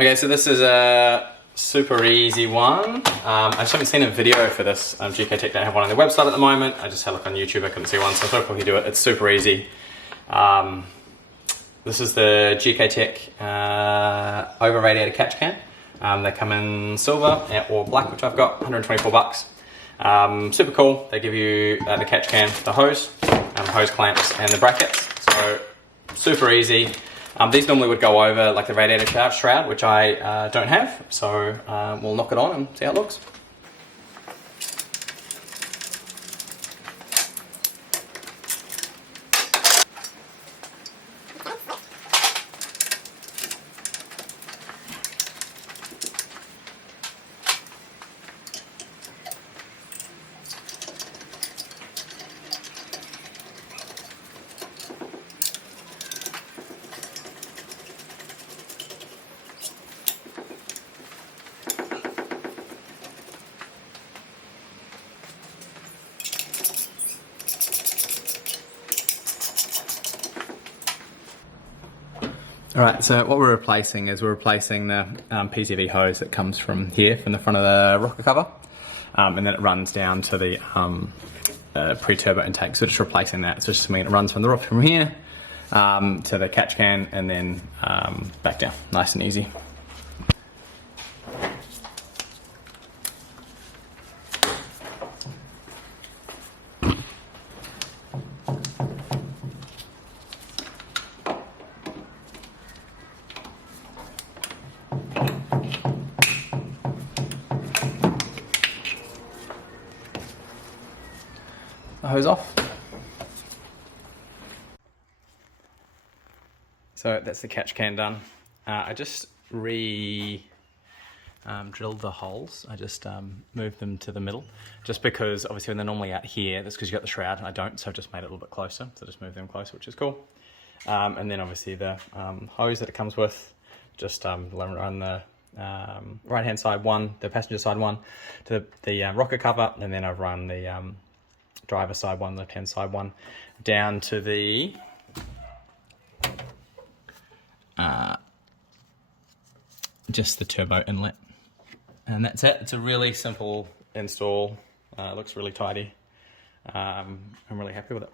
Okay, so this is a super easy one. I just haven't seen a video for this. Gktech don't have one on their website at the moment. I just had a look on YouTube, I couldn't see one, so I thought I'd quickly do it. It's super easy. This is the Gktech over radiator catch can. They come in silver or black, which I've got, 124 bucks. Super cool. They give you the catch can, the hose clamps and the brackets. So super easy. These normally would go over like the radiator shroud, which I don't have. So we'll knock it on and see how it looks. Alright, so what we're replacing is we're replacing the PCV hose that comes from here, from the front of the rocker cover, and then it runs down to the pre-turbo intake, so just replacing that. So just mean it runs from the roof from here to the catch can and then back down, nice and easy. The hose off. So that's the catch can done. I just drilled the holes. I just moved them to the middle, just because obviously when they're normally out here, that's because you got the shroud and I don't, so I've just made it a little bit closer. So just moved them closer, which is cool. And then obviously the hose that it comes with, just run the right hand side one, the passenger side one, to the rocker cover, and then I've run the driver side one, left hand side one, down to the just the turbo inlet, and that's it. It's a really simple install. It looks really tidy. I'm really happy with it.